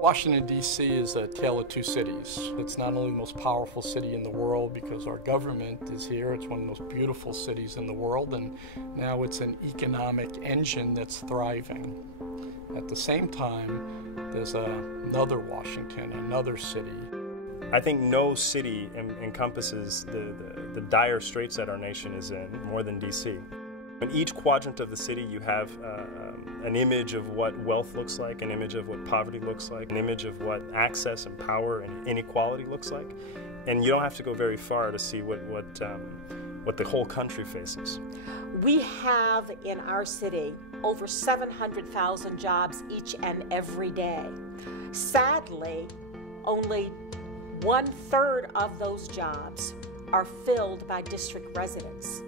Washington, D.C. is a tale of two cities. It's not only the most powerful city in the world because our government is here, it's one of the most beautiful cities in the world, and now it's an economic engine that's thriving. At the same time, there's another Washington, another city. I think no city encompasses the dire straits that our nation is in more than D.C. In each quadrant of the city, you have an image of what wealth looks like, an image of what poverty looks like, an image of what access and power and inequality looks like. And you don't have to go very far to see what the whole country faces. We have in our city over 700,000 jobs each and every day. Sadly, only 1/3 of those jobs are filled by district residents.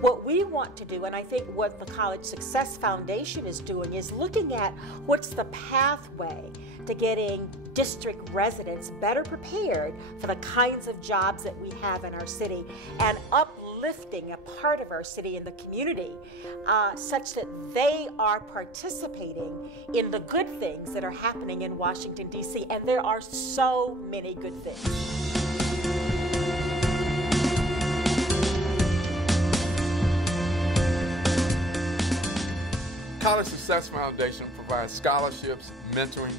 What we want to do, and I think what the College Success Foundation is doing, is looking at what's the pathway to getting district residents better prepared for the kinds of jobs that we have in our city and uplifting a part of our city in the community such that they are participating in the good things that are happening in Washington, D.C. And there are so many good things. College Success Foundation provides scholarships, mentoring,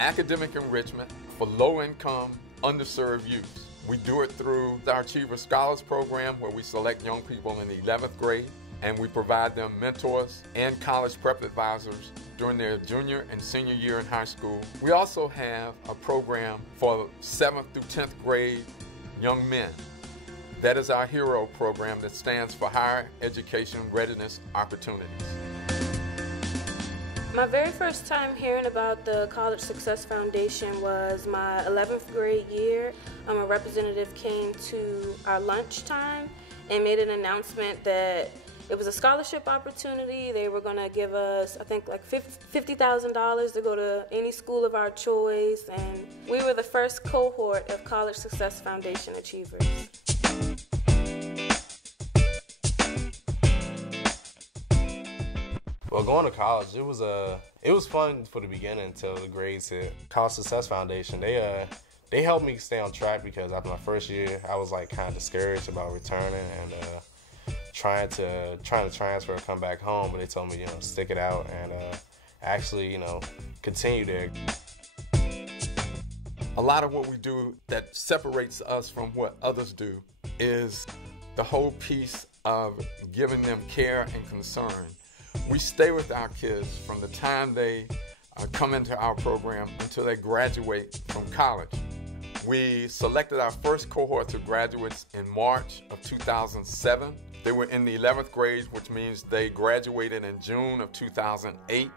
academic enrichment for low-income, underserved youth. We do it through our Achiever Scholars Program, where we select young people in the 11th grade, and we provide them mentors and college prep advisors during their junior and senior year in high school. We also have a program for 7th through 10th grade young men. That is our HERO program that stands for Higher Education Readiness Opportunities. My very first time hearing about the College Success Foundation was my 11th grade year. A representative came to our lunchtime and made an announcement that it was a scholarship opportunity. They were going to give us, I think, like $50,000 to go to any school of our choice. And we were the first cohort of College Success Foundation achievers. Well, going to college, it was fun for the beginning until the grades hit. College Success Foundation, they helped me stay on track because after my first year, I was like kind of discouraged about returning and trying to transfer and come back home. But they told me, stick it out and actually, continue there. A lot of what we do that separates us from what others do is the whole piece of giving them care and concern. We stay with our kids from the time they come into our program until they graduate from college. We selected our first cohort of graduates in March of 2007. They were in the 11th grade, which means they graduated in June of 2008.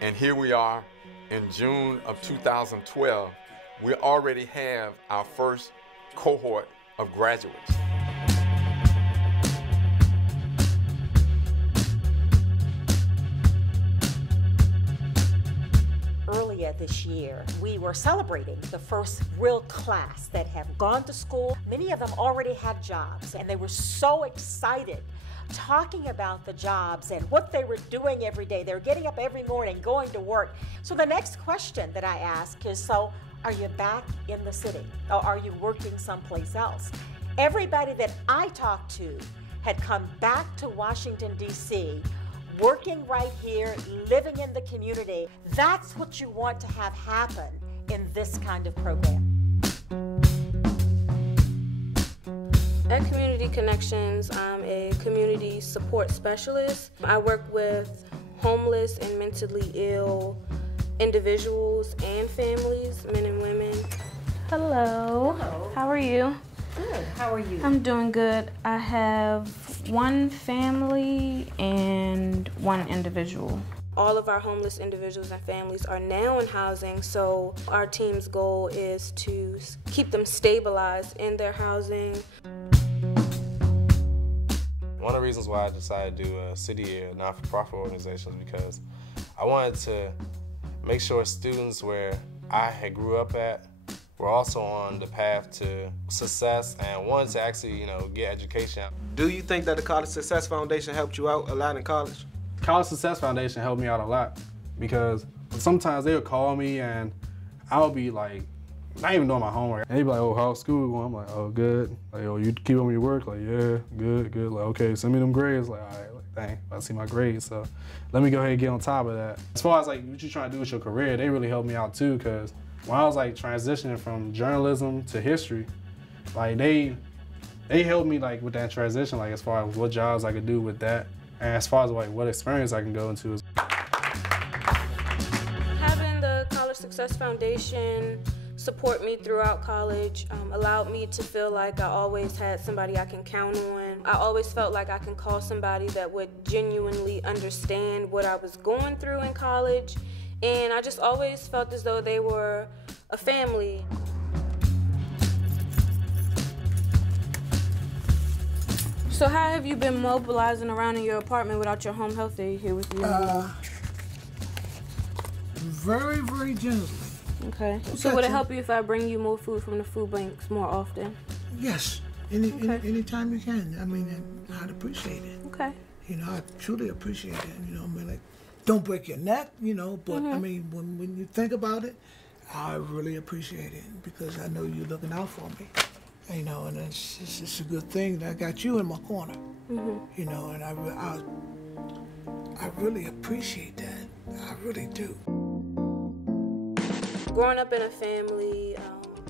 And here we are in June of 2012. We already have our first cohort of graduates. Earlier this year, we were celebrating the first real class that have gone to school. Many of them already had jobs, and they were so excited talking about the jobs and what they were doing every day. They were getting up every morning, going to work. So the next question that I ask is, so are you back in the city, or are you working someplace else? Everybody that I talked to had come back to Washington, D.C., working right here, living in the community. That's what you want to have happen in this kind of program. At Community Connections, I'm a community support specialist. I work with homeless and mentally ill individuals and families, men and women. Hello. Hello. How are you? Good. How are you? I'm doing good. I have one family and one individual. All of our homeless individuals and families are now in housing, so our team's goal is to keep them stabilized in their housing. One of the reasons why I decided to do a city not-for-profit organization is because I wanted to make sure students where I had grew up at were also on the path to success and wanted to actually, get education. Do you think that the College Success Foundation helped you out a lot in college? College Success Foundation helped me out a lot because Sometimes they'll call me and I'll be like, not even doing my homework. And they'd be like, oh, how's school going? I'm like, oh, good. Like, oh, you keep up with your work? Like, yeah, good. Like, okay, send me them grades. Like, all right, like, dang, I see my grades, so let me go ahead and get on top of that. As far as like what you're trying to do with your career, they really helped me out too, because when I was like transitioning from journalism to history, like they helped me like with that transition, like as far as what jobs I could do with that, and as far as like what experience I can go into. Having the College Success Foundation support me throughout college allowed me to feel like I always had somebody I can count on. I always felt like I can call somebody that would genuinely understand what I was going through in college, and I just always felt as though they were a family. So how have you been mobilizing around in your apartment without your home health aide here with you? Very, very gently. Okay. So would it help you if I bring you more food from the food banks more often? Yes. Anytime you can. I mean, I'd appreciate it. Okay. You know, I truly appreciate it. You know, I mean, like, don't break your neck, you know, but I mean, when you think about it, I really appreciate it because I know you're looking out for me. You know, and it's a good thing that I got you in my corner. You know, and I really appreciate that. I really do. Growing up in a family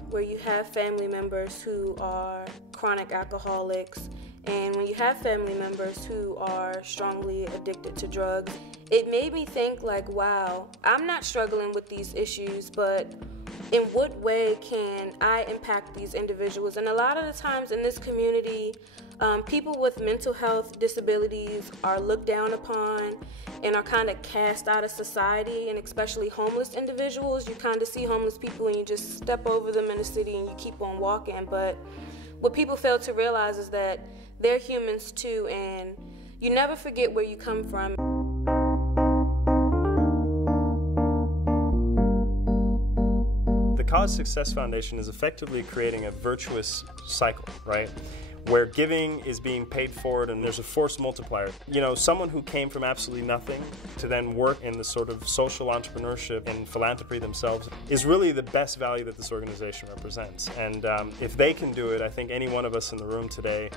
where you have family members who are chronic alcoholics, and when you have family members who are strongly addicted to drugs, it made me think like, wow, I'm not struggling with these issues, but in what way can I impact these individuals? And a lot of the times in this community, people with mental health disabilities are looked down upon and are kind of cast out of society, and especially homeless individuals. You kind of see homeless people and you just step over them in the city and you keep on walking. But what people fail to realize is that they're humans too, and you never forget where you come from. The College Success Foundation is effectively creating a virtuous cycle, right? Where giving is being paid forward and there's a force multiplier. You know, someone who came from absolutely nothing to then work in the sort of social entrepreneurship and philanthropy themselves is really the best value that this organization represents. And if they can do it, I think any one of us in the room today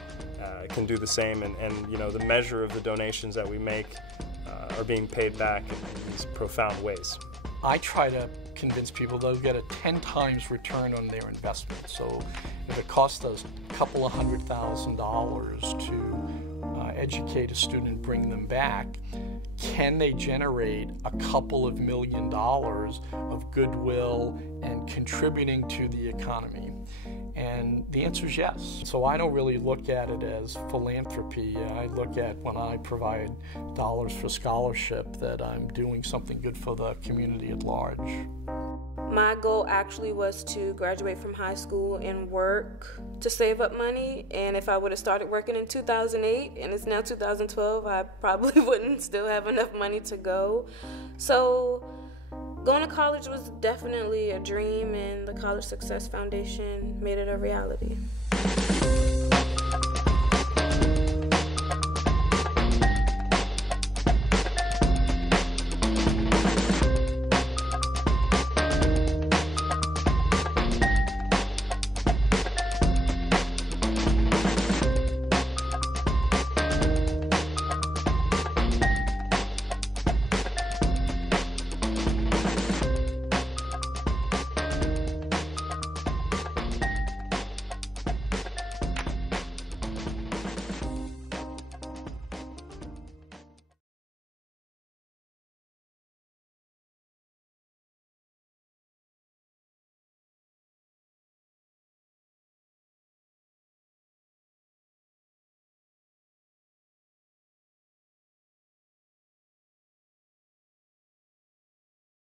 can do the same. And you know, the measure of the donations that we make are being paid back in these profound ways. I try to convince people they'll get a 10 times return on their investment. So if it costs us a couple of $100,000 to educate a student and bring them back, can they generate a couple of $1 million of goodwill and contributing to the economy? And the answer is yes. So I don't really look at it as philanthropy. I look at when I provide dollars for scholarship that I'm doing something good for the community at large. My goal actually was to graduate from high school and work to save up money. And if I would have started working in 2008 and it's now 2012, I probably wouldn't still have enough money to go. So going to college was definitely a dream, and the College Success Foundation made it a reality.